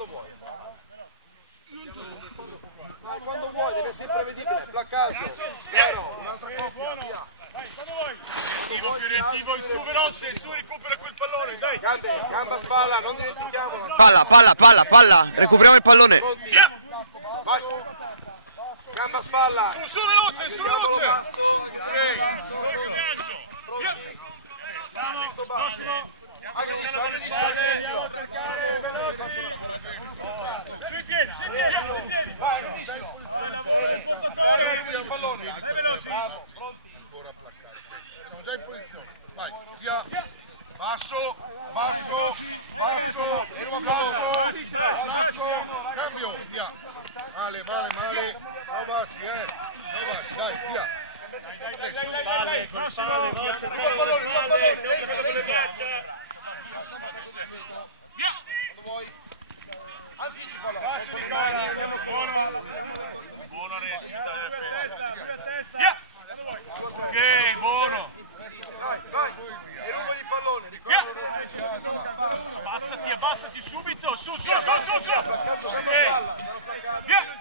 quando vuoi. Quando vuoi, deve essere prevedibile, placcato. Piano, un'altra coppia, via. Dai, quando vuoi. Più reattivo, il su veloce, il su recupera quel pallone, dai. Gamba spalla, non dimentichiamolo. Palla, recuperiamo il pallone. Via. Vai. Gamba spalla. Su veloce, su veloce. Ok. Via. Prossimo. Andiamo a cercare, veloci. Su in piedi, su in piedi. Vai, benissimo. Il pallone, dai veloci. Ancora a placcare. Siamo già in posizione. Vai, via. Basso, basso, basso, stacco, cambio, via. Male. No bassi, dai, via. Palle, con palle, veloce, palle, via. Quando vuoi. Basso di cara. Buona reattività della difesa. Via. Ok, buono. Vai. E ruba il pallone, ricordo non si alza. Abbassati subito. Su. Ok. Via.